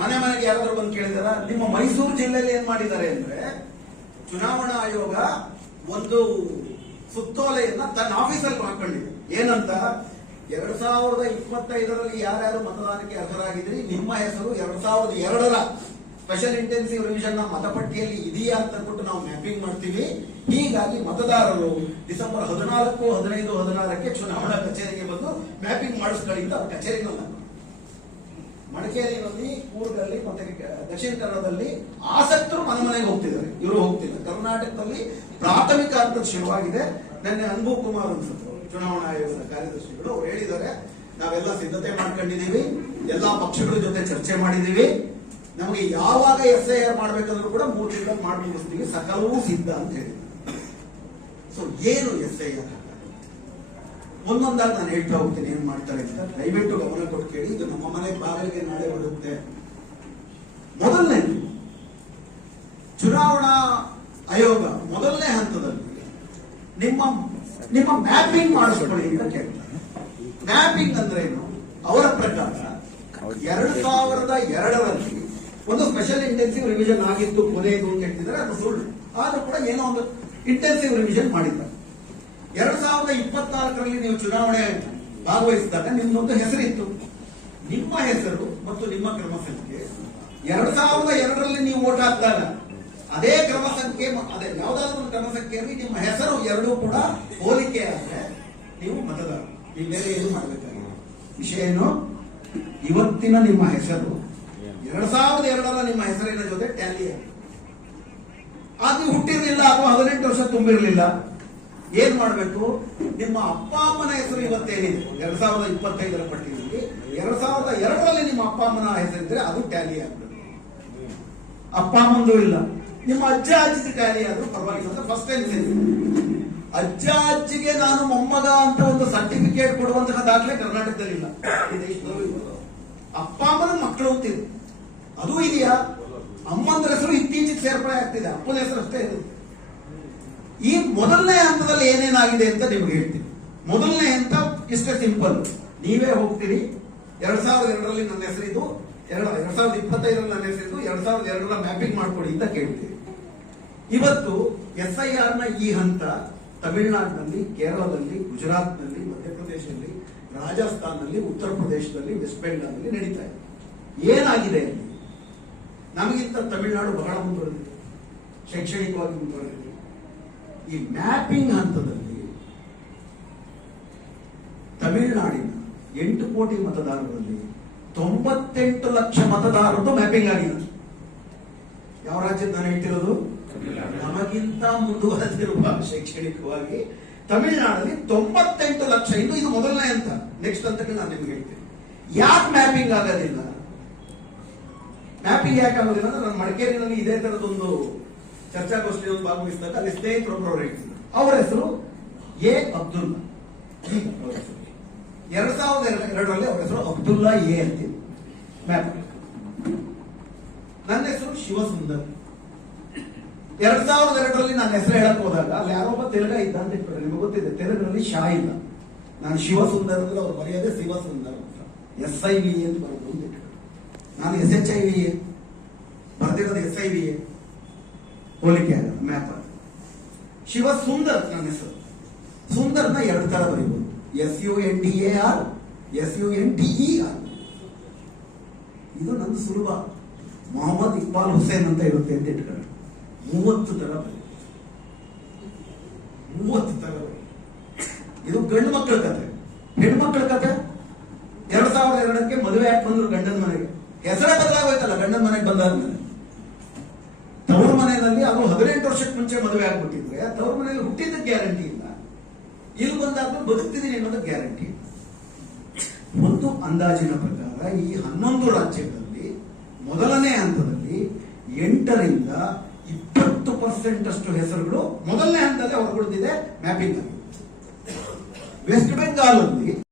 ಮನೆಗೆ ಯಾರಾದ್ರೂ ಬಂದು ಕೇಳಿದಾರ? ನಿಮ್ಮ ಮೈಸೂರು ಜಿಲ್ಲೆಯಲ್ಲಿ ಏನ್ ಮಾಡಿದ್ದಾರೆ ಅಂದ್ರೆ, ಚುನಾವಣಾ ಆಯೋಗ ಒಂದು ಸುತ್ತೋಲೆಯನ್ನ ತನ್ನ ಆಫೀಸಲ್ಲಿ ಹಾಕೊಂಡಿದೆ. ಏನಂತ, 2025ರಲ್ಲಿ ಯಾರ್ಯಾರು ಮತದಾನಕ್ಕೆ ಅರ್ಹರಾಗಿದ್ರಿ, ನಿಮ್ಮ ಹೆಸರು 2002ರ ಸ್ಪೆಷಲ್ ಇಂಟೆನ್ಸಿವ್ ರಿವಿಷನ್ ನ ಮತಪಟ್ಟಿಯಲ್ಲಿ ಇದೆಯಾ ಅಂತ ಕೊಟ್ಟು ನಾವು ಮ್ಯಾಪಿಂಗ್ ಮಾಡ್ತೀವಿ. ಹೀಗಾಗಿ ಮತದಾರರು ಡಿಸೆಂಬರ್ 14, 15, 16ಕ್ಕೆ ಚುನಾವಣಾ ಕಚೇರಿಗೆ ಬಂದು ಮ್ಯಾಪಿಂಗ್ ಮಾಡಿಸ್ಕೊಳ್ಳಿ ಅಂತ ಅವ್ರ ಕಚೇರಿನಲ್ಲಿ, ಮಡಿಕೇರಿಯಲ್ಲಿ, ಕೂರ್ಗಲ್ಲಿ ಮತ್ತೆ ದಕ್ಷಿಣ ಕನ್ನಡದಲ್ಲಿ ಆಸಕ್ತರು ಮನೆಗೆ ಹೋಗ್ತಿದ್ದಾರೆ. ಇವರು ಹೋಗ್ತಿಲ್ಲ. ಕರ್ನಾಟಕದಲ್ಲಿ ಪ್ರಾಥಮಿಕ ಹಂತದ ಶುರುವಾಗಿದೆ. ನಿನ್ನೆ ಅನುಭವ್ ಕುಮಾರ್ ಅನ್ಸುತ್ತೆ ಚುನಾವಣಾ ಆಯೋಗದ ಕಾರ್ಯದರ್ಶಿಗಳು, ಅವ್ರು ಹೇಳಿದ್ದಾರೆ, ನಾವೆಲ್ಲ ಸಿದ್ಧತೆ ಮಾಡ್ಕೊಂಡಿದೀವಿ, ಎಲ್ಲಾ ಪಕ್ಷಗಳ ಜೊತೆ ಚರ್ಚೆ ಮಾಡಿದೀವಿ, ನಮಗೆ ಯಾವಾಗ SIR ಮಾಡ್ಬೇಕಂದ್ರೂ ಕೂಡ 3 ತಿಂಗಳು ಮಾಡಿ ಮುಗಿಸ್ತೀವಿ, ಸಕಲವೂ ಸಿದ್ಧ ಅಂತ ಹೇಳಿ. ಸೊ ಏನು SIR? ಒಂದೊಂದಾಗಿ ನಾನು ಹೇಳ್ತಾ ಹೋಗ್ತೀನಿ ಏನ್ ಮಾಡ್ತಾರೆ ಅಂತ. ದಯವಿಟ್ಟು ಗಮನ ಕೊಟ್ಟು ಕೇಳಿ. ಇದು ನಮ್ಮ ಮನೆ ಬಾಗಿಲಿಗೆ ನಾಳೆ ಬರುತ್ತೆ. ಮೊದಲನೇ, ಚುನಾವಣಾ ಆಯೋಗ ಮೊದಲನೇ ಹಂತದಲ್ಲಿ ನಿಮ್ಮ ಮ್ಯಾಪಿಂಗ್ ಮಾಡಿಸ್ಕೊಳ್ಳಿ ಅಂತ ಕೇಳ್ತಾರೆ. ಮ್ಯಾಪಿಂಗ್ ಅಂದ್ರೆ ಏನು? ಅವರ ಪ್ರಕಾರ 2002ರಲ್ಲಿ ಒಂದು ಸ್ಪೆಷಲ್ ಇಂಟೆನ್ಸಿವ್ ರಿವಿಷನ್ ಆಗಿತ್ತು, ಕೊನೆಯದು ಅಂತ ಹೇಳ್ತಿದ್ದಾರೆ. ಅದು ಸುಳ್ಳು. ಆದ್ರೂ ಕೂಡ ಏನೋ ಒಂದು ಇಂಟೆನ್ಸಿವ್ ರಿವಿಷನ್ ಮಾಡಿದ್ದಾರೆ. 2024ರಲ್ಲಿ ನೀವು ಚುನಾವಣೆ ಭಾಗವಹಿಸಿದಾಗ ನಿಮ್ದೊಂದು ಹೆಸರಿತ್ತು. ನಿಮ್ಮ ಹೆಸರು ಮತ್ತು ನಿಮ್ಮ ಕ್ರಮ ಸಂಖ್ಯೆ 2002ರಲ್ಲಿ ನೀವು ವೋಟ್ ಹಾಕಿದಾಗ ಅದೇ ಕ್ರಮ ಸಂಖ್ಯೆ, ಅದೇ ಯಾವ್ದಾದ್ರು ಒಂದು ಕ್ರಮ ಸಂಖ್ಯೆಯಲ್ಲಿ ನಿಮ್ಮ ಹೆಸರು ಎರಡೂ ಕೂಡ ಹೋಲಿಕೆ ಆದ್ರೆ ನೀವು ಮತದಾರ. ನೀವು ಬೇರೆ ಏನು ಮಾಡಬೇಕಾಗಿದೆ. ವಿಷಯ ಏನು? ಇವತ್ತಿನ ನಿಮ್ಮ ಹೆಸರು 2002ರ ನಿಮ್ಮ ಹೆಸರಿನ ಜೊತೆ ಟ್ಯಾಲಿ ಆಗಿದೆ. ಅದು ಹುಟ್ಟಿರ್ಲಿಲ್ಲ ಅಥವಾ 18 ವರ್ಷ ತುಂಬಿರಲಿಲ್ಲ. ಏನ್ ಮಾಡಬೇಕು? ನಿಮ್ಮ ಅಪ್ಪ ಅಮ್ಮನ ಹೆಸರು ಇವತ್ತೇನಿದೆ 2025ರ ಪಟ್ಟಿಯಲ್ಲಿ, 2002ರಲ್ಲಿ ನಿಮ್ಮ ಅಪ್ಪ ಅಮ್ಮನ ಹೆಸರಿದ್ರೆ ಅದು ಟ್ಯಾಲಿ ಆಗ್ತದೆ. ಅಪ್ಪ ಅಮ್ಮಂದು ಇಲ್ಲ, ನಿಮ್ಮ ಅಜ್ಜ ಅಜ್ಜಿ ಟ್ಯಾಲಿ ಆದ್ರೂ ಪರವಾಗಿಲ್ಲ. ಫಸ್ಟ್ ಟೈಮ್ ಅಜ್ಜ ಅಜ್ಜಿಗೆ ನಾನು ಮೊಮ್ಮಗ ಅಂತ ಒಂದು ಸರ್ಟಿಫಿಕೇಟ್ ಕೊಡುವಂತಹ ದಾಖಲೆ ಕರ್ನಾಟಕದಲ್ಲಿ ಇಲ್ಲ. ಈ ದೇಶದಲ್ಲೂ ಅಪ್ಪ ಅಮ್ಮನ ಮಕ್ಕಳು ಅಂತಿದೆ, ಅದು ಇದೆಯಾ? ಅಮ್ಮಂದ್ರ ಹೆಸರು ಇತ್ತೀಚೆಗೆ ಸೇರ್ಪಡೆ ಆಗ್ತಿದೆ, ಅಪ್ಪನ ಹೆಸರು ಅಷ್ಟೇ ಇದೆ. ಈ ಮೊದಲನೇ ಹಂತದಲ್ಲಿ ಏನೇನಾಗಿದೆ ಅಂತ ನಿಮ್ಗೆ ಹೇಳ್ತೀನಿ. ಮೊದಲನೇ ಹಂತ ಇಷ್ಟೇ ಸಿಂಪಲ್. ನೀವೇ ಹೋಗ್ತೀರಿ, 2002ರಲ್ಲಿ ನನ್ನ ಹೆಸರಿದ್ದು, 2025ರಲ್ಲಿ ನನ್ನ ಹೆಸರಿದ್ದು, 2002ರ ಮ್ಯಾಪಿಂಗ್ ಮಾಡ್ಕೊಡಿ ಅಂತ ಕೇಳ್ತೀವಿ. ಇವತ್ತು SIR ನ ಈ ಹಂತ ತಮಿಳುನಾಡಿನಲ್ಲಿ, ಕೇರಳದಲ್ಲಿ, ಗುಜರಾತ್ನಲ್ಲಿ, ಮಧ್ಯಪ್ರದೇಶದಲ್ಲಿ, ರಾಜಸ್ಥಾನಲ್ಲಿ, ಉತ್ತರ ಪ್ರದೇಶದಲ್ಲಿ, ವೆಸ್ಟ್ ಬೆಂಗಾಲ್ನಲ್ಲಿ ನಡೀತಾ ಇದೆ. ಏನಾಗಿದೆ ಅಲ್ಲಿ? ನಮಗಿಂತ ತಮಿಳುನಾಡು ಬಹಳ ಮುಂದುವರೆದಿದೆ, ಶೈಕ್ಷಣಿಕವಾಗಿ ಮುಂದುವರೆದಿದೆ. ಈ ಮ್ಯಾಪಿಂಗ್ ಹಂತದಲ್ಲಿ ತಮಿಳುನಾಡಿನ 8 ಕೋಟಿ ಮತದಾರರಲ್ಲಿ 98 ಲಕ್ಷ ಮತದಾರರದ್ದು ಮ್ಯಾಪಿಂಗ್ ಆಗಿದೆ. ಯಾವ ರಾಜ್ಯದ ನಾನು ಹೇಳ್ತಿರೋದು? ನಮಗಿಂತ ಮುಂದುವರೆದಿರುವ ಶೈಕ್ಷಣಿಕವಾಗಿ ತಮಿಳುನಾಡಲ್ಲಿ 98 ಲಕ್ಷ. ಇದು ಮೊದಲನೇ ಹಂತ. ನೆಕ್ಸ್ಟ್ ಹಂತಕ್ಕೆ ನಾನು ನಿಮ್ಗೆ ಹೇಳ್ತೀನಿ. ಯಾಕೆ ಮ್ಯಾಪಿಂಗ್ ಆಗೋದಿಲ್ಲ? ಮ್ಯಾಪಿಂಗ್ ಯಾಕೆ ಆಗೋದಿಲ್ಲ ಅಂದ್ರೆ, ನಾನು ಮಡಿಕೇರಿನಲ್ಲಿ ಇದೇ ತರದೊಂದು ಚರ್ಚಾಗೋಷ್ಠಿಯಲ್ಲಿ ಭಾಗವಹಿಸಿದಾಗ ಅಲ್ಲಿ ಸ್ನೇಹಿತರೊಬ್ಬರು ಹೇಳ್ತಿದ್ರು. ಅವರ ಹೆಸರು ಎ ಅಬ್ದುಲ್ಲಾ. 2002ರಲ್ಲಿ ಅವರ ಹೆಸರು ಅಬ್ದುಲ್ಲಾ ಎ ಅಂತ ಮ್ಯಾಪ್. ನನ್ನ ಹೆಸರು ಶಿವಸುಂದರ್. 2002ರಲ್ಲಿ ನನ್ನ ಹೆಸರು ಹೇಳಕ್ ಹೋದಾಗ ಅಲ್ಲಿ ಯಾರೊಬ್ಬ ತೆಲುಗ ಇದ್ದ ಅಂತ ಇಟ್ಬಿಟ್ರೆ, ನಿಮಗೆ ಗೊತ್ತಿದೆ ತೆಲುಗಿನಲ್ಲಿ ಶಾ ಇಲ್ಲ. ನಾನು ಶಿವಸುಂದರ್ ಅಂದ್ರೆ ಅವ್ರು ಬರೆಯೋದೇ ಶಿವಸುಂದರ್ ಅಂತ, SIVA ಅಂತ ಬರೋದು ಅಂತ ಇಟ್ಬಿಟ್ರು. ನಾನು SHIVA ಬರ್ದಿರೋದು SIVA, ಹೋಲಿಕೆ ಆಗ ಮ್ಯಾಪ್. ಶಿವಸುಂದರ್ ನನ್ನ ಹೆಸರು. ಸುಂದರ್ನ 2 ತರ ಬರೀಬಹುದು, SUNDAR, SUNDER. ಇದು ನಂದು ಸುಲಭ. ಮೊಹಮ್ಮದ್ ಇಕ್ಬಾಲ್ ಹುಸೇನ್ ಅಂತ ಇರುತ್ತೆ ಅಂತ ಇಟ್ಕೊಂಡು 30 ತರ ಬರೀ, 30 ತರ ಬರೀ. ಇದು ಗಂಡು ಮಕ್ಕಳ ಕತೆ. ಹೆಣ್ಮಕ್ಳ ಕತೆ 2002ಕ್ಕೆ ಮದುವೆ ಯಾಕೆ ಬಂದ್ರು ಗಂಡನ ಮನೆಗೆ? ಹೆಸರೇ ಬದಲಾಗೋಯ್ತಲ್ಲ ಗಂಡನ ಮನೆಗೆ ಬಂದಾದ್ಮೇಲೆ. ತವರು ಮನೆಯಲ್ಲಿ ಅದು 18 ವರ್ಷಕ್ಕೆ ಮುಂಚೆ ಮದುವೆ ಆಗ್ಬಿಟ್ಟಿದ್ರೆ ತವರು ಮನೆಯಲ್ಲಿ ಹುಟ್ಟಿದ್ದಕ್ಕೆ ಗ್ಯಾರಂಟಿ ಇಲ್ಲ, ಇಲ್ಲಿ ಬಂದಾದ್ಮೇಲೆ ಬದುಕ್ತಿದ್ದೀನಿ ಅನ್ನೋದು ಗ್ಯಾರಂಟಿ. ಒಂದು ಅಂದಾಜಿನ ಪ್ರಕಾರ ಈ 11 ರಾಜ್ಯಗಳಲ್ಲಿ ಮೊದಲನೇ ಹಂತದಲ್ಲಿ 8ರಿಂದ 20% ಅಷ್ಟು ಹೆಸರುಗಳು ಮೊದಲನೇ ಹಂತದಲ್ಲಿ ಹೊರಗುಳಿದಿದೆ ಮ್ಯಾಪಿಂಗ್ ಆಗಿ. ವೆಸ್ಟ್ ಬೆಂಗಾಲ್ ಅಲ್ಲಿ